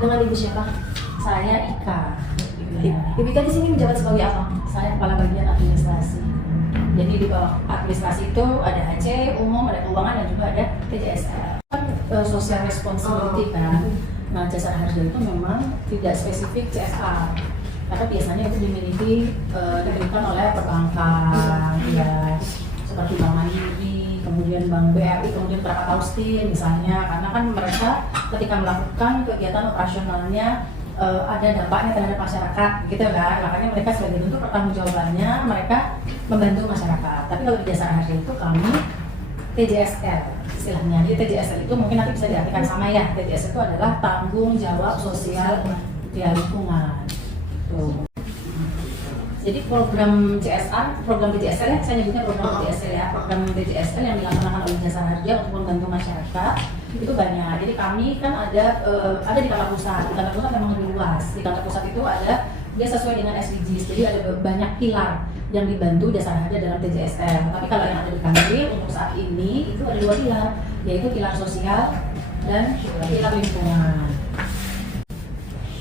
Dengan Ibu siapa? Saya Ika. Ibu Ika di sini menjabat sebagai apa? Saya kepala bagian administrasi. Jadi di bawah administrasi itu ada HC, umum, ada keuangan, dan juga ada TJSL. Kan social responsibility kan. Nah, jasa harja itu memang tidak spesifik CSR. Karena biasanya itu diberikan oleh perbankan, ya, seperti Bank Mandiri, kemudian Bank BRI, kemudian Krakatau Steel misalnya, karena kan mereka ketika melakukan kegiatan operasionalnya ada dampaknya terhadap masyarakat, gitu kan. Makanya mereka sebagai bentuk pertanggungjawabannya mereka membantu masyarakat. Tapi kalau di jasa harja itu kami TJSL istilahnya. Jadi TJSL itu mungkin nanti bisa diartikan sama ya. TJSL itu adalah tanggung jawab sosial di lingkungan. Tuh. Jadi program CSR, program TJSL ya, saya nyebutnya program TJSL ya, program TJSL yang dilaksanakan oleh jasa harja untuk membantu masyarakat itu banyak. Jadi kami kan ada di kantor pusat. Di kantor pusat memang lebih luas. Di kantor pusat itu ada, dia sesuai dengan SDGs. Jadi ada banyak pilar yang dibantu jasa harja dalam TJSL. Tapi kalau yang ada di kantor untuk saat ini itu ada 2 pilar, yaitu pilar sosial dan pilar lingkungan.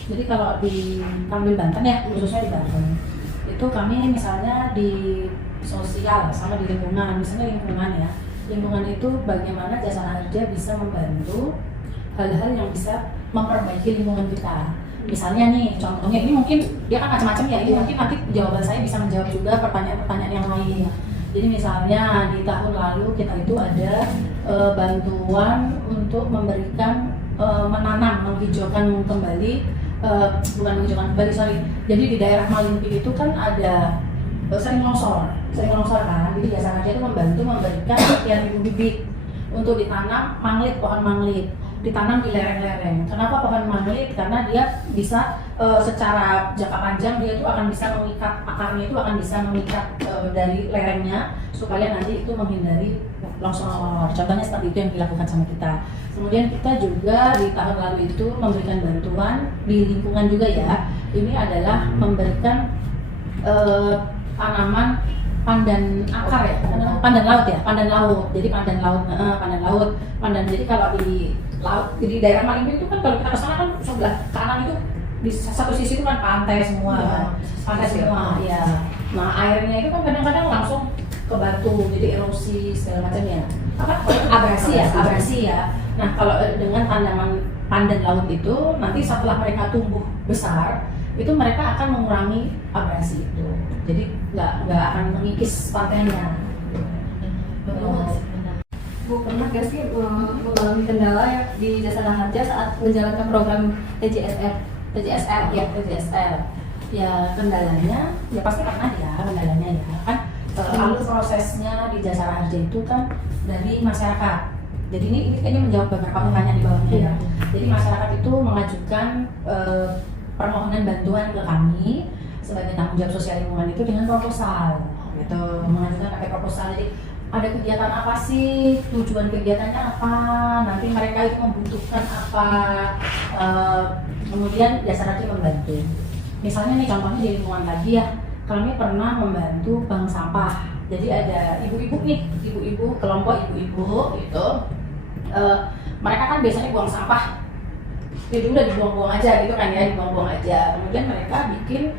Jadi kalau di Kambil Banten ya, khususnya di Banten, itu kami misalnya di sosial sama di lingkungan. Misalnya lingkungan itu bagaimana jasa harja bisa membantu hal-hal yang bisa memperbaiki lingkungan kita. Misalnya nih, contohnya ini mungkin dia kan macam-macam ya, ini mungkin nanti jawaban saya bisa menjawab juga pertanyaan-pertanyaan yang lain. Jadi misalnya di tahun lalu kita itu ada bantuan untuk memberikan menanam, menghijaukan kembali, bukan menghijaukan kembali, sorry. Jadi di daerah Malimpi itu kan ada sering longsor kan. Jadi jasa harja itu membantu memberikan sekian ribu bibit untuk ditanam pohon manglit, ditanam di lereng-lereng. Kenapa pohon manglit? Karena dia bisa secara jangka panjang dia itu akan bisa mengikat akarnya, itu akan bisa mengikat dari lerengnya supaya nanti itu menghindari longsor. Contohnya seperti itu yang dilakukan sama kita. Kemudian kita juga di tahun lalu itu memberikan bantuan di lingkungan juga ya. Ini adalah memberikan tanaman pandan akar ya, pandan laut. Jadi pandan laut. Jadi kalau di laut, di daerah Malimpi itu kan kalau kita kesana kan sebelah kanan itu di satu sisi itu kan pantai semua, ya. Nah airnya itu kan kadang-kadang langsung ke batu, jadi erosi segala macam ya. Abrasi ya. Nah kalau dengan tanaman pandan laut itu nanti setelah mereka tumbuh besar, itu mereka akan mengurangi abrasi itu. Jadi nggak akan mengikis pantainya. Bu, pernah nggak sih mengalami kendala ya di jasa harja saat menjalankan program TJSL? Ya kendalanya, ya pasti pernah ya kendalanya ya kan. Alur prosesnya di jasa harja itu kan dari masyarakat. Jadi ini kayaknya menjawab beberapa pertanyaan di bawahnya ya. Jadi masyarakat itu mengajukan permohonan bantuan ke kami sebagai tanggung jawab sosial lingkungan itu dengan proposal, gitu. Mengajukan pakai proposal. Jadi ada kegiatan apa sih, tujuan kegiatannya apa, nanti mereka itu membutuhkan apa, kemudian jasa harja membantu. Misalnya nih contohnya di lingkungan tadi ya, kami pernah membantu bank sampah. Jadi ada ibu-ibu, kelompok ibu-ibu gitu. Mereka kan biasanya buang sampah, jadi udah dibuang-buang aja gitu kan ya, dibuang-buang aja. Kemudian mereka bikin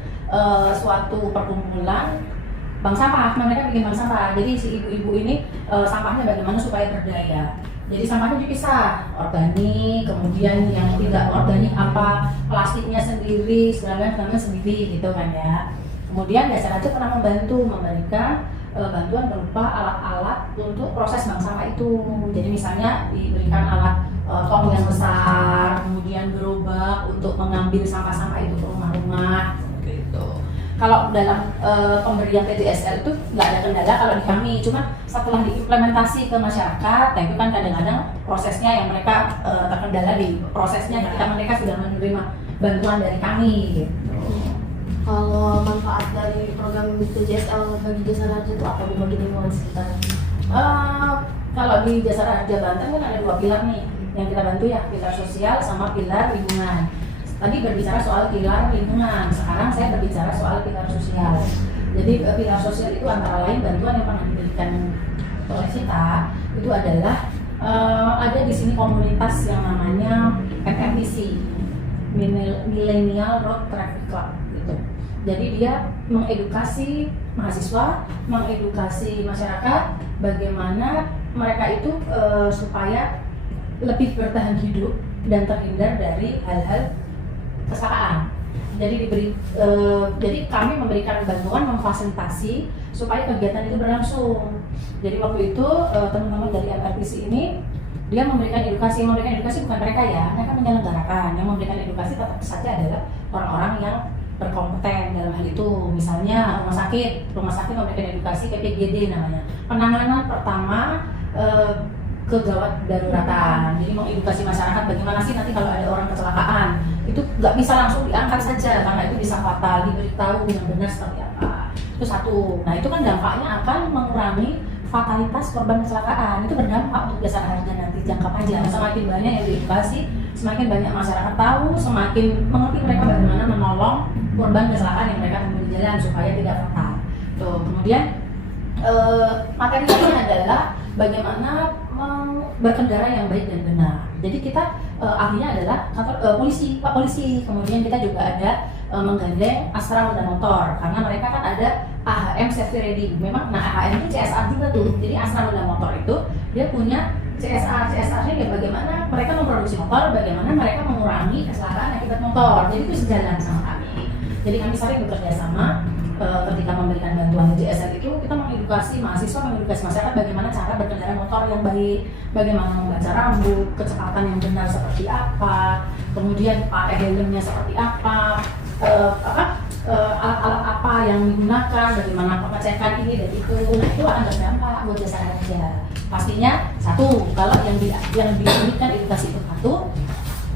suatu perkumpulan bank sampah, mereka bikin bank sampah. Jadi si ibu-ibu ini sampahnya bagaimana supaya berdaya. Jadi sampahnya dipisah, organik, kemudian yang tidak organik apa, plastiknya sendiri, segala sendiri gitu kan ya. Kemudian jasa harja pernah memberikan bantuan berupa alat-alat untuk proses bank sampah itu. Jadi misalnya diberikan alat tong yang besar, kemudian gerobak untuk mengambil sampah-sampah itu ke rumah-rumah gitu. Kalau dalam pemberian TJSL itu nggak ada kendala kalau di kami, cuma setelah diimplementasi ke masyarakat, nah itu kan kadang-kadang prosesnya yang mereka terkendala di prosesnya ketika mereka sudah menerima bantuan dari kami gitu. Kalau manfaat dari program TJSL bagi jasa harja itu apa bagi lingkungan sekitar? Kalau di jasa harja Banten kan ada 2 pilar nih yang kita bantu ya, pilar sosial sama pilar lingkungan. Tadi berbicara soal pilar lingkungan, sekarang saya berbicara soal pilar sosial. Jadi pilar sosial itu antara lain bantuan yang pernah diberikan oleh kita itu adalah ada di sini komunitas yang namanya FMPC. Millennial Road Traffic Club gitu. Jadi dia mengedukasi mahasiswa, mengedukasi masyarakat bagaimana mereka itu supaya lebih bertahan hidup dan terhindar dari hal-hal kecelakaan. Jadi kami memberikan bantuan, memfasilitasi supaya kegiatan itu berlangsung. Jadi waktu itu teman-teman dari LRTC ini dia memberikan edukasi bukan mereka ya, mereka menyelenggarakan. Yang memberikan edukasi tetap saja adalah orang-orang yang berkompeten dalam hal itu. Misalnya rumah sakit memberikan edukasi PPGD namanya, penanganan pertama kegawat daruratan. Jadi mengedukasi masyarakat bagaimana sih nanti kalau ada orang kecelakaan itu nggak bisa langsung diangkat saja karena itu bisa fatal, diberitahu yang benar seperti apa. Itu satu. Nah itu kan dampaknya akan mengurangi fatalitas korban kecelakaan. Itu berdampak untuk jasara harja nanti jangka panjang. Semakin banyak yang diedukasi, semakin banyak masyarakat tahu, semakin mengerti mereka bagaimana menolong korban kecelakaan yang mereka temui di jalan supaya tidak fatal. Tuh. Kemudian materi lainnya adalah bagaimana berkendara yang baik dan benar. Jadi kita ahlinya adalah kantor Pak polisi. Kemudian kita juga ada menggandeng Astra Moda Motor karena mereka kan ada AHM Safety Ready. Memang AHM itu CSR juga tuh. Jadi Astra Moda Motor itu dia punya CSR-nya ya bagaimana mereka memproduksi motor, bagaimana mereka mengurangi kecelakaan akibat motor. Jadi itu sejalan sama kami. Jadi kami sering bekerja sama. Ketika memberikan bantuan JSL itu kita mengedukasi mahasiswa, mengedukasi masyarakat bagaimana cara berkendara motor yang baik, bagaimana membaca rambut, kecepatan yang benar seperti apa, kemudian pakai helmnya seperti apa, alat-alat apa yang digunakan, bagaimana pengecekan ini dan itu. Nah itu akan berdampak buat jasa harja. Pastinya satu, kalau yang diberikan edukasi itu satu,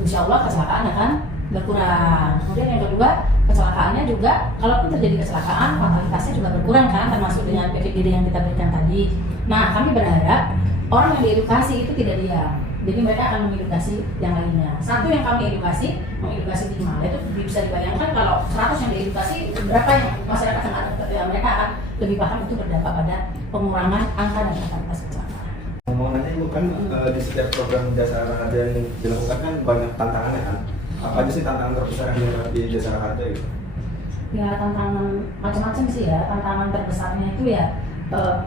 insya Allah kecelakaan akan berkurang. Kemudian yang kedua, kecelakaannya juga, kalaupun terjadi kecelakaan, fatalitasnya juga berkurang kan, termasuk dengan PPGD yang kita berikan tadi. Nah, kami berharap orang yang diedukasi itu tidak diam. Jadi mereka akan mengedukasi yang lainnya. Satu yang kami edukasi, mengedukasi 5. Itu bisa dibayangkan kalau 100 yang diedukasi, berapa yang masyarakat yang ada, ya, mereka akan lebih paham itu berdampak pada pengurangan angka dan fatalitas kecelakaan. Ngomong-ngomongnya Ibu kan di setiap program jasa harja yang dilakukan kan banyak tantangannya kan. Apa aja sih tantangan terbesar yang dihadapi jasa harja itu? Ya tantangan macam-macam sih ya. Tantangan terbesarnya itu ya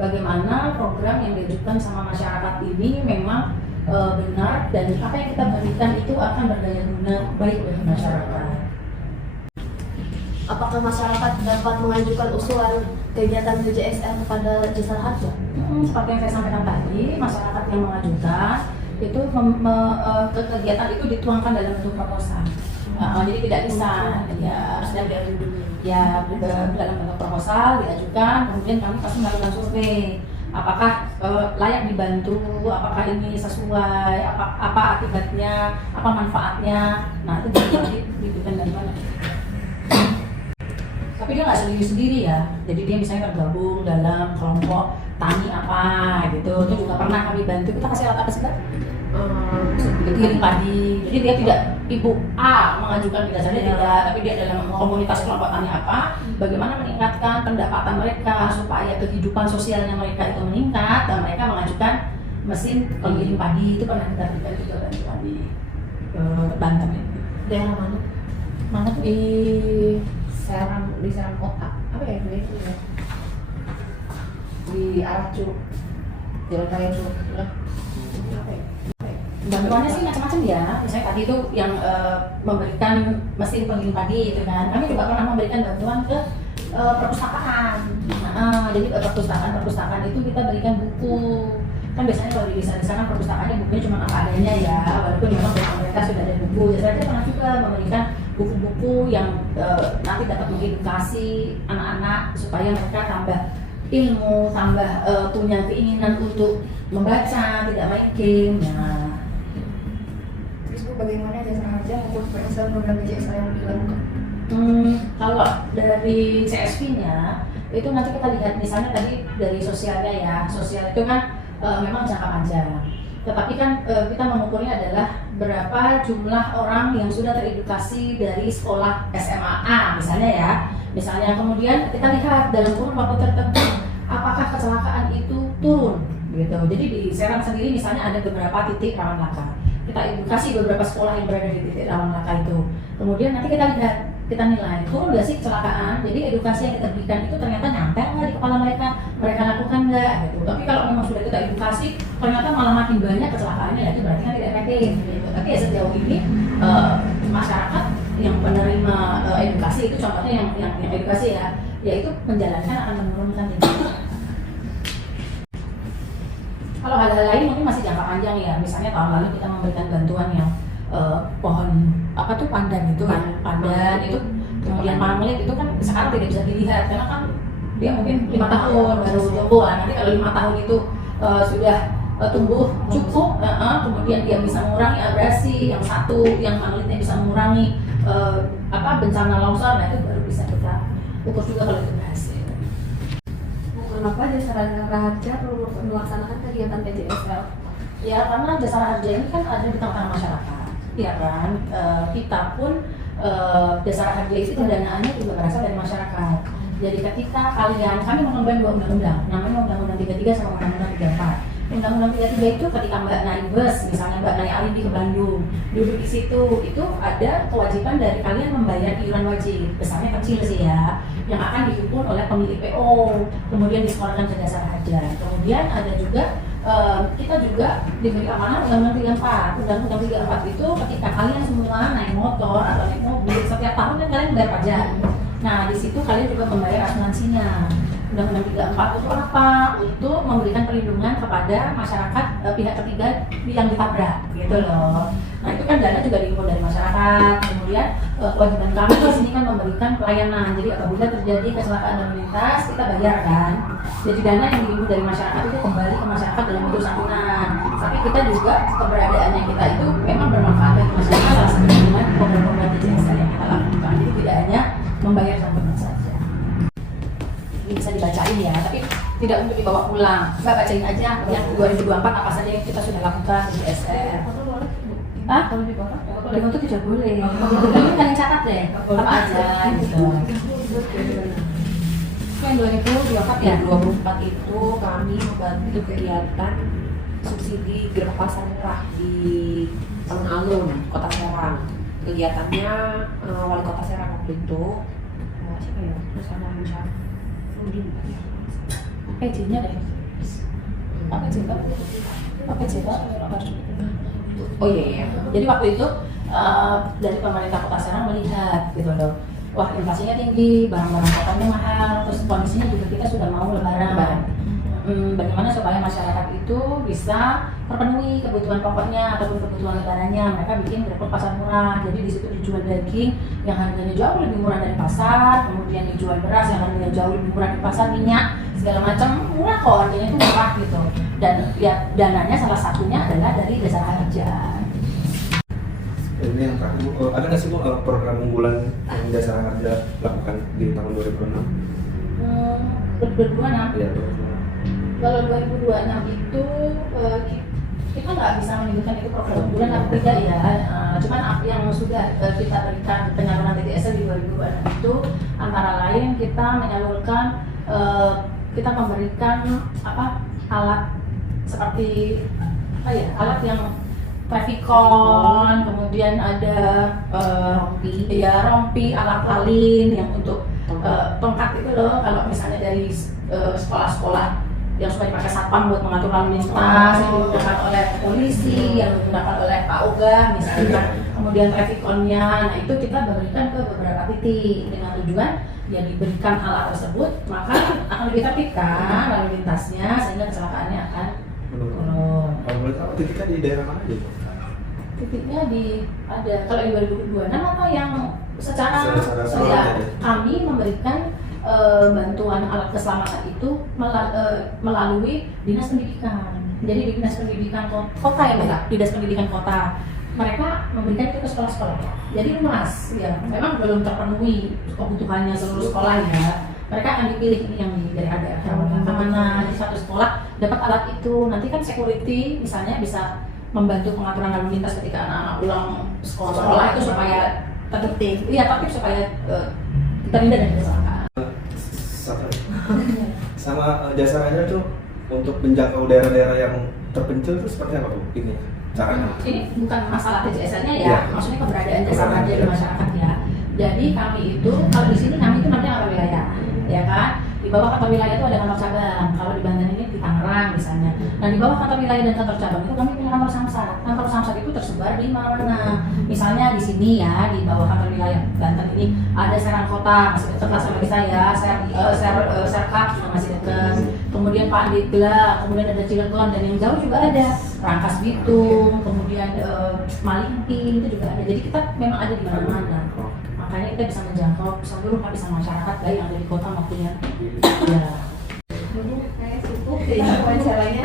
bagaimana program yang diajukan sama masyarakat ini memang benar dan apa yang kita berikan itu akan berdaya guna baik bagi masyarakat. Apakah masyarakat dapat mengajukan usulan kegiatan DJSR kepada jasa harja? Seperti yang saya sampaikan tadi, masyarakat yang mengajukan itu kegiatan itu dituangkan dalam bentuk proposal. Jadi tidak bisa ya harus dalam bentuk proposal diajukan, kemudian kami pasti melakukan survei apakah layak dibantu, apakah ini sesuai, apa akibatnya, apa manfaatnya. Nah itu diberikan bantuan. Tapi dia nggak sendiri-sendiri ya, jadi dia misalnya tergabung dalam kelompok tani apa gitu, itu juga pernah kami bantu. Kita kasih alat apa sih Kak? Giling padi. Jadi dia tidak ibu A mengajukan biasanya tidak, tapi dia dalam komunitas kelompok tani apa, bagaimana meningkatkan pendapatan mereka supaya kehidupan sosialnya mereka itu meningkat, dan mereka mengajukan mesin penggiling padi. Itu pernah kita berikan juga bantuan di Banten ini. Daerah mana? Mana tuh? Di Serang Kota. Apa ya itu ya? Di arah Curug, Jalan Raya Curug. Bantuannya sih macam-macam ya. Misalnya tadi itu yang memberikan mesin penggiling padi itu kan. Kami juga pernah memberikan bantuan ke perpustakaan. Jadi ke perpustakaan itu kita berikan buku. Kan biasanya kalau di desa-desa kan perpustakaannya bukunya cuma apa adanya ya. Walaupun memang mereka sudah ada buku. Jadi pernah juga memberikan buku-buku yang nanti dapat mengedukasi anak-anak supaya mereka tambah ilmu, tambah punya keinginan untuk membaca, tidak main game. Nah, Bagaimana jasa harja maupun program DJSR yang dilakukan? Kalau dari CSP-nya itu nanti kita lihat misalnya tadi dari sosialnya ya, sosial itu kan memang jangka panjang. Tetapi kan kita mengukurnya adalah berapa jumlah orang yang sudah teredukasi dari sekolah SMA A misalnya ya. Misalnya kemudian kita lihat dalam kurun waktu tertentu apakah kecelakaan itu turun gitu. Jadi di Serang sendiri misalnya ada beberapa titik rawan laka. Kita edukasi beberapa sekolah yang berada di titik rawan laka itu. Kemudian nanti kita nilai turun nggak sih kecelakaan. Jadi edukasi yang kita berikan itu ternyata nyampe nggak di kepala mereka lakukan nggak gitu. Tapi kalau memang sudah kita edukasi ternyata malah makin banyak kecelakaannya, ya itu berarti kan tidak efektif gitu. Tapi ya sejauh ini masyarakat yang menerima edukasi itu, contohnya yang edukasi ya, yaitu menjalankan akan menurunkan tingkat. Kalau hal-hal lain mungkin masih jangka panjang ya. Misalnya tahun lalu kita memberikan bantuan yang pohon apa tuh pandan itu kan, pandan itu, kemudian manglit itu kan sekarang tidak bisa dilihat karena kan dia mungkin 5 tahun baru tumbuh. Nanti kalau 5 tahun itu sudah tumbuh cukup, kemudian dia bisa mengurangi abrasi, yang manglitnya bisa mengurangi bencana longsor, nah itu baru bisa kita ukur juga kalau itu berhasil. Kenapa Jasara Harja perlu melaksanakan kegiatan PJSL? Ya karena Jasara Harja ini kan ada di tengah-tengah masyarakat, ya kan. Kita pun Jasara Harja itu pendanaannya juga berasal dari masyarakat. Jadi ketika kami mengemban 2 undang-undang, namanya Undang-Undang 33 sama Undang-Undang 34. Undang-Undang 33 itu ketika Mbak naik bus, misalnya Mbak naik Alindi ke Bandung, duduk di situ, itu ada kewajiban dari kalian membayar iuran wajib, besarnya kecil sih ya, yang akan dihimpun oleh pemilik PO, kemudian disekolahkan ke Jasara Harja. Kemudian ada juga kita juga diberi amanah Undang-Undang 34. Undang-Undang 34 itu ketika kalian semua naik motor atau naik mobil, setiap tahun kan kalian bayar pajak. Nah, di situ kalian juga membayar asuransinya. Undang-Undang 34 itu apa? Untuk memberikan perlindungan kepada masyarakat pihak ketiga yang ditabrak, gitu loh. Nah, itu kan dana juga dihimpun dari masyarakat. Kemudian kewajiban kami di sini kan memberikan pelayanan. Jadi apabila terjadi kecelakaan lalu lintas, kita bayar kan. Jadi dana yang dihimpun dari masyarakat itu kembali ke masyarakat dalam bentuk santunan. Tapi kita juga keberadaannya kita itu memang bermanfaat bagi masyarakat, salah satunya dengan program-program DJSL yang kita lakukan. Jadi tidak hanya membayar santunan saja. Ini bisa dibacain ya, tapi tidak untuk dibawa pulang. Mbak bacain aja yang 2024 apa saja yang kita sudah lakukan di SR. Hah? Kalau difoto tidak boleh. Ini kalian catat deh, apa aja gitu. Yang 2024 ya? 2024 itu kami membantu kegiatan subsidi gerbek pasar murah di alun-alun Kota Serang. Kegiatannya wali Kota Serang waktu itu siapa ya? Bersama Musa Rudin. PJ-nya deh. Apa PJ Pak? Apa PJ Pak? Oh iya. Jadi waktu itu dari pemerintah Kota Serang melihat gitu loh, wah inflasinya tinggi, barang-barang kotornya mahal, terus kondisinya juga kita sudah mau lebaran. Bagaimana supaya masyarakat itu bisa terpenuhi kebutuhan pokoknya ataupun kebutuhan lebarannya. Mereka bikin gerbek pasar murah. Jadi di situ dijual daging yang harganya jauh lebih murah dari pasar, kemudian dijual beras yang harganya jauh lebih murah dari pasar, minyak segala macam murah kok, harganya itu murah gitu. Dan ya dananya salah satunya adalah dari Jasara Harja. Ini yang terakhir Bu, ada nggak sih Bu program unggulan yang Jasara Harja lakukan di tahun 2026? 2026. Iya, 2026. Kalau 2026 itu kita nggak bisa menyebutkan itu program unggulan atau tidak ya. Cuman apa yang sudah kita berikan penyaluran TJSL di 2026 itu antara lain kita menyalurkan, kita memberikan alat seperti alat yang Trafikon, kemudian ada rompi, alat alin yang untuk tongkat itu loh. Kalau misalnya dari sekolah-sekolah yang suka dipakai satpam buat mengatur lalu lintas, yang digunakan oleh polisi, yang digunakan oleh Pak Oga misalnya, kemudian trafikonnya, nah itu kita berikan ke beberapa titik dengan tujuan ya diberikan alat tersebut maka akan lebih tertib kan lalu lintasnya, sehingga kecelakaannya akan menurun. Kalau boleh tahu titiknya di daerah mana aja? Titiknya ada kalau di 2026 apa yang secara kami memberikan bantuan alat keselamatan itu melalui dinas pendidikan. Jadi di dinas pendidikan kota ya Mbak, dinas pendidikan kota mereka memberikan itu ke sekolah-sekolah. Jadi luas ya, memang belum terpenuhi kebutuhannya seluruh sekolah ya. Mereka akan dipilih ini yang dari daerah mana di satu sekolah dapat alat itu. Nanti kan security misalnya bisa membantu pengaturan lalu lintas ketika anak-anak pulang sekolah itu supaya tertib. Iya, tertib supaya terhindar dari kecelakaan. Sama Jasara Harja tuh untuk menjangkau daerah-daerah yang terpencil itu seperti apa Bu? Ini caranya? Ini bukan masalah TJSL-nya ya, maksudnya keberadaan Jasara Harja di masyarakat ya. Jadi kami itu, kalau di sini kami itu namanya kantor wilayah, ya kan? Di bawah kantor wilayah itu ada kantor cabang. Kalau di Banten ini di Tangerang misalnya. Nah di bawah kantor wilayah dan kantor cabang itu kami punya kantor samsat. Kantor samsat itu tersebar di mana-mana. Misalnya di sini ya, di bawah kantor wilayah Banten ini ada Serang Kota, masih dekat lah sama saya. Serkap juga masih dekat. Kemudian Pandeglang, kemudian ada Cilegon, dan yang jauh juga ada Rangkas Bitung, kemudian Malingping itu juga ada. Jadi kita memang ada di mana-mana. Makanya kita bisa menjangkau seluruh lapisan masyarakat baik yang ada di kota maupun yang ya. Kayak cukup ya wawancaranya.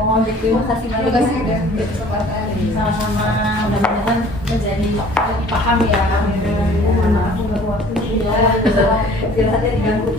Oh, Terima kasih banyak sudah berkesempatan. Sama-sama, mudah-mudahan menjadi lebih paham ya. Aku nggak waktu. Istirahatnya diganggu.